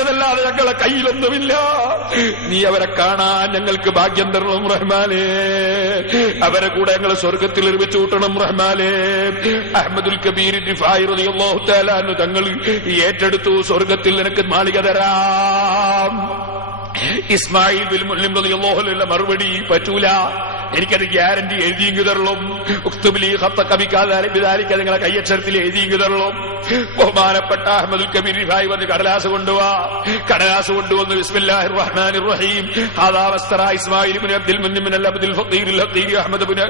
അതല്ലാതെ ഞങ്ങളെ കയ്യിലൊന്നുമില്ല. നീ അവരെ കാണാൻ ഞങ്ങൾക്ക് ഭാഗ്യം തരണം റഹ്മാലേ അവരെ കൂടെ ഞങ്ങൾ സ്വർഗത്തിൽ ഒരുമിച്ച് കൂട്ടണം റഹ്മാലേ അഹമ്മദുൽ കബീർ തങ്ങൾ ഏറ്റെടുത്തു. സ്വർഗത്തിൽ നിനക്ക് മാളിക തരാം. ഇസ്മായിൽ മറുപടി പറ്റൂല. എനിക്കത് ഗ്യാരണ്ടി എഴുതിയെങ്കിൽ തരളും ഉക്തുബിലി ഹത്ത കവിക്കാതെ ബിദാലിക്ക് നിങ്ങളെ കയ്യക്ഷരത്തിൽ എഴുതിയെങ്കിൽ തരളും ബഹുമാനപ്പെട്ട അഹമ്മദുൽ കബീർ റിഫായി വന്ന് കടലാസ് കൊണ്ടുവാ കടലാസ് കൊണ്ടുവന്ന് ബിസ്മില്ലാഹിർ റഹ്മാനിർ റഹീം ഹാദാ വസ്തറ ഇസ്മായിൽ ഇബ്നു അബ്ദുൽ മുന്നിം മിൻ അബ്ദുൽ ഫഖീർ അൽ ഹഖീർ അഹ്മദ് ഇബ്നു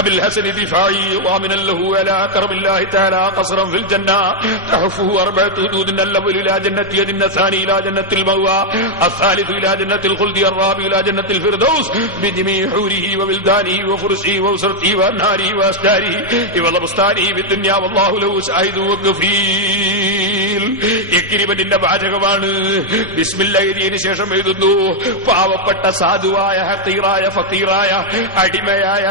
അബുൽ ഹസൻ റിഫായി വാമിന ലഹു അലാ കറമില്ലാഹി തആല ഖസ്റൻ ഫിൽ ജന്ന തഹഫു അർബഅതു ഹുദൂദിൻ الأول إلى جنة يد الثاني إلى جنة المأوى الثالث إلى جنة الخلد الرابع إلى جنة الفردوس بجميع حوره ولداني وفرسي وأسرتي وناري وأستاري. إيوة والله بستاري بالدنيا والله له سعيد وكفيل എക്കിരിമന്റെ വാചകമാണ്. ബിസ്മില്ല എഴുതിയതിനു ശേഷം എഴുതുന്നു പാവപ്പെട്ട സാധുവായ ഹത്തീറായ ഫത്തീറായ അടിമയായ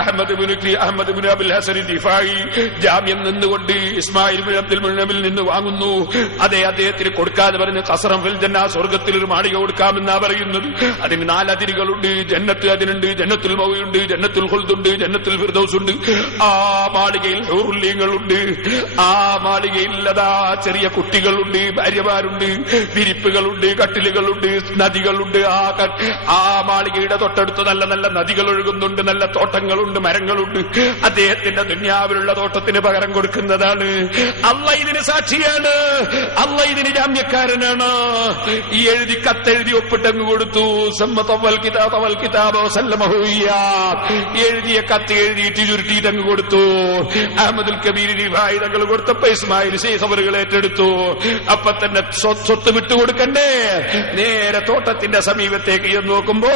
അഹമ്മദ് ബിൻ അഹമ്മദ് ബിൻ അബുൽ ഹസൻ ദിഫായി ജാമ്യം നിന്നുകൊണ്ട് ഇസ്മായിൽ ബിൻ അബ്ദുൽ മുനമിൽ നിന്ന് വാങ്ങുന്നു. അതെ അദ്ദേഹത്തിന് കൊടുക്കാതെ പറഞ്ഞ് കസറം ഫിൽ ജന്ന സ്വർഗത്തിൽ ഒരു മാളിക കൊടുക്കാമെന്നാ പറയുന്നത്. അതിന് നാലതിരുകളുണ്ട് ജന്നത്ത് അതിനുണ്ട് ജന്നത്തുൽ മൗയുണ്ട് ജന്നത്തുൽ ഹുൽദുണ്ട് ജന്നത്തുൽ ഫിർദൌസ് ഉണ്ട് ആ മാളികയിൽ ഹൗറുല്യങ്ങളുണ്ട് ആ മാളികയിൽ അതാ ചെറിയ കുട്ടികളുണ്ട്. ഭാര്യമാരുണ്ട് വിരിപ്പുകളുണ്ട് കട്ടിലുകളുണ്ട് നദികളുണ്ട്. ആ ആ മാളികയുടെ തൊട്ടടുത്ത് നല്ല നല്ല നദികൾ ഒഴുകുന്നുണ്ട് നല്ല തോട്ടങ്ങളുണ്ട് മരങ്ങളുണ്ട്. അദ്ദേഹത്തിന്റെ ദുന്യാവിലുള്ള തോട്ടത്തിന് പകരം കൊടുക്കുന്നതാണ്. അല്ല ഇതിന് സാക്ഷിയാണ്. അല്ല ഇതിന് ജാമ്യക്കാരനാണ്. ഈ എഴുതി കത്തെഴുതി ഒപ്പിട്ടങ്ങ് കൊടുത്തു. സമ്മതവൽ എഴുതിയ കത്ത് എഴുതിയിട്ട് ചുരുട്ടിയിട്ടങ്ങ് കൊടുത്തു. അഹമ്മദുൽ കബീർ തങ്ങൾ കൊടുത്തപ്പോ ഇസ്മായിൽ ഏറ്റെടുത്തു. അപ്പൊ തന്നെ സ്വ- സ്വത്ത് വിട്ടുകൊടുക്കണ്ടേ നേരെ തോട്ടത്തിന്റെ സമീപത്തേക്ക് ചെന്ന് നോക്കുമ്പോ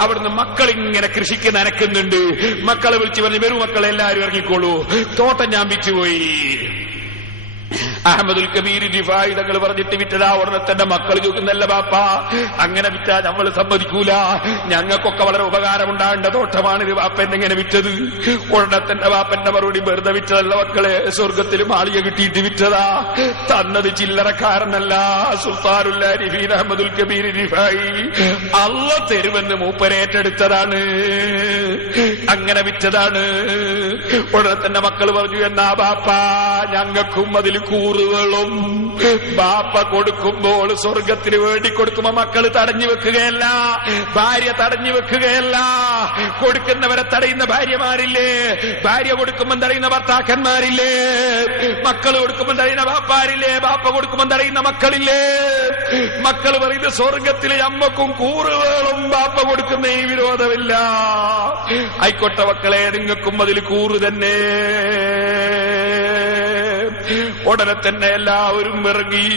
അവിടുന്ന് മക്കൾ ഇങ്ങനെ കൃഷിക്ക് നനക്കുന്നുണ്ട്. മക്കളെ വിളിച്ചു പറഞ്ഞു വരും മക്കളെ എല്ലാവരും ഇറങ്ങിക്കോളൂ. തോട്ടം ഞാൻ വിറ്റുപോയി. അഹമ്മദുൽ കബീർ ജിഫായി തങ്ങൾ പറഞ്ഞിട്ട് വിറ്റതാ ഉടനെ തന്നെ മക്കൾ ചോദിക്കുന്നല്ല ബാപ്പ. അങ്ങനെ വിറ്റാ നമ്മൾ സമ്മതിക്കൂല. ഞങ്ങൾക്കൊക്കെ വളരെ ഉപകാരമുണ്ടാകേണ്ട തോട്ടമാണ് ഇത് ബാപ്പ എന്നെങ്ങനെ വിറ്റത് ഉടനെ തന്നെ ബാപ്പന്റെ മറുപടി വെറുതെ വിറ്റതല്ല മക്കളെ. സ്വർഗത്തിൽ മാളിക കിട്ടിയിട്ട് വിറ്റതാ തന്നത് ചില്ലറക്കാരനല്ല. സുൽത്താനുല്ല രഫീൻ അഹമ്മദുൽ കബീർ റിഫായി അല്ല തരുമെന്ന് മൂപ്പരേറ്റെടുത്തതാണ് അങ്ങനെ വിറ്റതാണ് ഉടനെ തന്നെ മക്കൾ പറഞ്ഞു എന്നാ ബാപ്പ ഞങ്ങൾക്കും അതിൽ കൂറുകളും ബാപ്പ കൊടുക്കുമ്പോൾ സ്വർഗത്തിന് വേണ്ടി കൊടുക്കുമ്പോ മക്കൾ തടഞ്ഞു വെക്കുകയല്ല ഭാര്യ തടഞ്ഞു വെക്കുകയല്ല. കൊടുക്കുന്നവരെ തടയുന്ന ഭാര്യമാരില്ലേ? ഭാര്യ കൊടുക്കുമ്പോൾ തടയുന്ന ഭർത്താക്കന്മാരില്ലേ? മക്കൾ കൊടുക്കുമ്പോൾ തടയുന്ന ബാപ്പാരില്ലേ? ബാപ്പ കൊടുക്കുമ്പോൾ തടയുന്ന മക്കളില്ലേ? മക്കൾ പറയുന്ന സ്വർഗത്തിലെ അമ്മക്കും കൂറുകളും ബാപ്പ കൊടുക്കുന്ന ഈ വിരോധമില്ല. ആയിക്കോട്ടെ മക്കളെ നിങ്ങൾക്കും അതിൽ കൂറ് തന്നെ. ഉടനെ തന്നെ എല്ലാവരും ഇറങ്ങി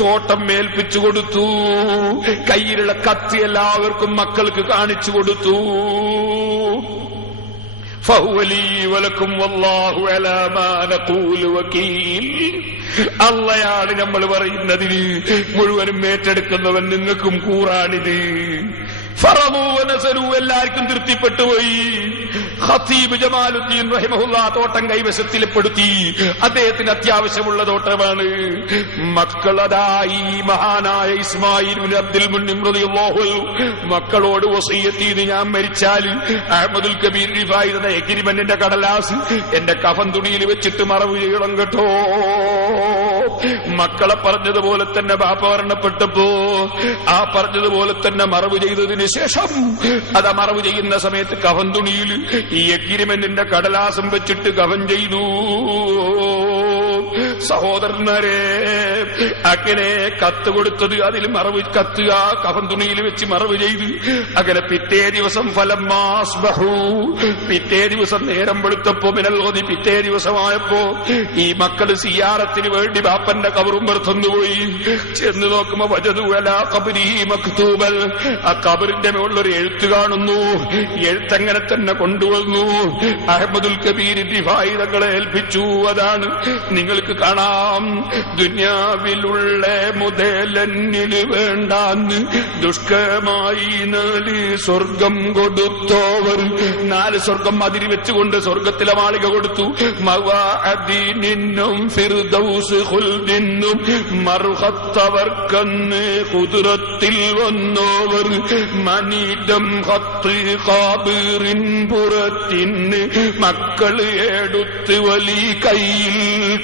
തോട്ടം മേൽപ്പിച്ചു കൊടുത്തു. കയ്യിലുള്ള കത്തി എല്ലാവർക്കും മക്കൾക്ക് കാണിച്ചു കൊടുത്തു. അള്ളയാണ് നമ്മൾ പറയുന്നതിന് മുഴുവനും ഏറ്റെടുക്കുന്നവൻ നിങ്ങൾക്കും കൂറാണിത്. ഫറമു തൃപ്തിപ്പെട്ടു എല്ലാവർക്കും തൃപ്തിപ്പെട്ടുപോയി ഖത്തീബ് ജമാലുദ്ദീൻ റഹിമഹുല്ല തോട്ടം കൈവശത്തിൽ പെടുത്തി. അദ്ദേഹത്തിന് അത്യാവശ്യമുള്ള തോട്ടമാണ്. മക്കളതായി മഹാനായ ഇസ്മായിൽ അബ്ദുൽ മുന്നിം മക്കളോട് വസീയത്ത് ഞാൻ മരിച്ചാൽ അഹമ്മദുൽ കബീർ റിഫായി എന്ന എഗ്രിമെന്റിന്റെ കടലാസ് എന്റെ കഫൻ തുണിയിൽ വെച്ചിട്ട് മറവ് ചെയ്യണം കേട്ടോ. മക്കളെ പറഞ്ഞതുപോലെ തന്നെ ബാപ്പ മരണപ്പെട്ടപ്പോ ആ പറഞ്ഞതുപോലെ തന്നെ മറവ് ചെയ്തതിന് ശേഷം അത് മറവ് ചെയ്യുന്ന സമയത്ത് കഫൻ തുണിയിൽ ഈ എഗ്രിമെന്റിന്റെ കടലാസം വെച്ചിട്ട് കവൻ ചെയ്തു. സഹോദരന്മാരെ അങ്ങനെ കത്ത് കൊടുത്തത് അതിൽ മറവ് കത്ത് ആ കഫൻ തുണിയിൽ വെച്ച് മറവ് ചെയ്ത് അങ്ങനെ പിറ്റേ ദിവസം ഫലം മാസ്ബഹു. പിറ്റേ ദിവസം നേരം വെളുത്തപ്പോ മിനൽഹോതി പിറ്റേ ദിവസമായപ്പോ ഈ മക്കൾ സിയാറത്തിന് വേണ്ടി ബാപ്പന്റെ കബറും വെറുത്തുന്നുപോയി ചെന്ന് നോക്കുമ്പോ വജതുവല കബരി മക്തൂബൽ ആ കബറിന്റെ മുകളിലൊരു എഴുത്ത് കാണുന്നു. എഴുത്തങ്ങനെ തന്നെ കൊണ്ടുവന്നു. അഹമ്മദുൽ കബീർ തങ്ങളെ ഏൽപ്പിച്ചു. അതാണ് നിങ്ങൾക്ക് കാണാം. ദുന്യാവിലുള്ള മുതലന്നിൽ വേണ്ടാന്ന് ദുഷ്കരമായി നാല് സ്വർഗം കൊടുത്തോവർ. നാല് സ്വർഗം അതിരി വെച്ചുകൊണ്ട് സ്വർഗത്തിലെ മാളിക കൊടുത്തു. മവാദീനിന്നും ഫിർദൗസ് ഹുൽദിന്നും മർഹത്തവർക്കന്ന് കുതിരത്തിൽ വന്നോവർ. മനീതം ഹത്ത് കാബീറിൻ പുറത്തിന് മക്കൾ എടുത്ത് വലി കയ്യിൽ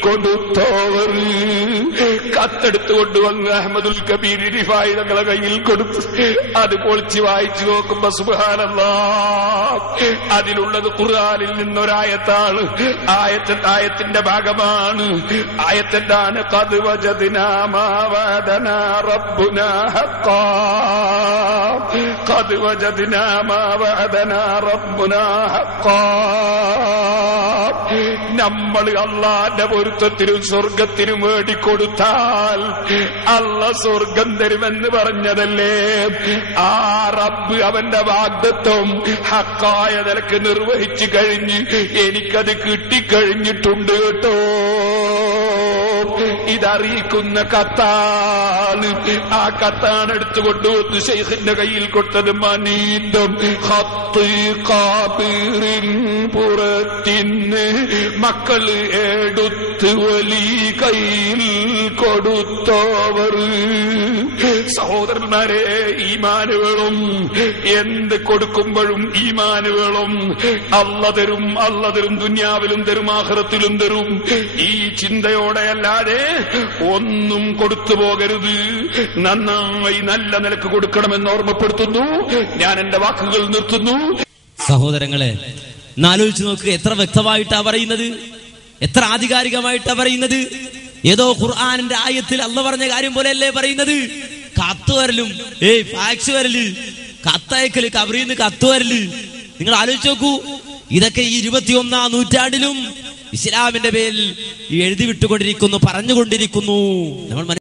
കൊടുത്തോവർ കത്തെടുത്ത് കൊണ്ടുവന്ന് അഹമ്മദുൽ കബീർ റിഫായി തങ്ങളെ കയ്യിൽ കൊടുത്തു അത് പൊളിച്ച് വായിച്ചു നോക്കുമ്പോ സുബാനല്ലാ അതിലുള്ളത് ഖുർആാനിൽ നിന്നൊരായത്താണ് ആയത്ത ആയത്തിന്റെ ഭാഗമാണ്. ആയത്തെന്താണ് നമ്മൾ അള്ളാന്റെ പൊരുത്തത്തിനും സ്വർഗത്തിനും മേടിക്കൊടുത്താൽ അള്ള സ്വർഗം തരുമെന്ന് പറഞ്ഞതല്ലേ? ആ റബ്ബ് അവന്റെ വാഗ്ദത്വം ഹക്കായ നിലയ്ക്ക് നിർവഹിച്ചു കഴിഞ്ഞ് എനിക്കത് കിട്ടിക്കഴിഞ്ഞിട്ടുണ്ട് കേട്ടോ. ഇതറിയിക്കുന്ന കത്താണ് ആ കത്താണ് എടുത്തുകൊണ്ടുവന്ന് ഷെയ്ഖിന്റെ കയ്യിൽ കൊടുത്തത് മനീന്തം ഹത്ത് കാബീറിൻ പുറത്തിന്ന് മക്കൾ എടുത്ത് വലി കയ്യിൽ കൊടുത്തവർ. സഹോദരന്മാരെ ഈമാനുകളും എന്ത് കൊടുക്കുമ്പോഴും ഈമാനുകളും അല്ല തരും അല്ല തരും ദുന്യാവിലും തരും ആഹ്റത്തിലും തരും. ഈ ചിന്തയോടെ അല്ലാതെ ഒന്നും കൊടുത്തു പോകരുത്. നന്നായി നല്ല നിലയ്ക്ക് കൊടുക്കണമെന്ന് ഓർമ്മപ്പെടുത്തുന്നു. ഞാൻ എന്റെ വാക്കുകൾ നിർത്തുന്നു. സഹോദരങ്ങളെ എന്നാലോചിച്ച് നോക്കുക എത്ര വ്യക്തമായിട്ടാ പറയുന്നത്? എത്ര ആധികാരികമായിട്ടാ പറയുന്നത്? ഏതോ ഖുർആാനിന്റെ ആയത്തിൽ അല്ല പറഞ്ഞ കാര്യം പോലെയല്ലേ പറയുന്നത്? കത്ത് വരലും ഏയ് ഫാക്സ് വരൽ കത്തയക്കൽ കബറിന്ന് കത്ത് വരൽ നിങ്ങൾ ആലോചിച്ച് നോക്കൂ ഇതൊക്കെ ഈ ഇരുപത്തിയൊന്നാം നൂറ്റാണ്ടിലും ഇസ്ലാമിന്റെ പേരിൽ എഴുതി വിട്ടുകൊണ്ടിരിക്കുന്നു പറഞ്ഞുകൊണ്ടിരിക്കുന്നു. നമ്മൾ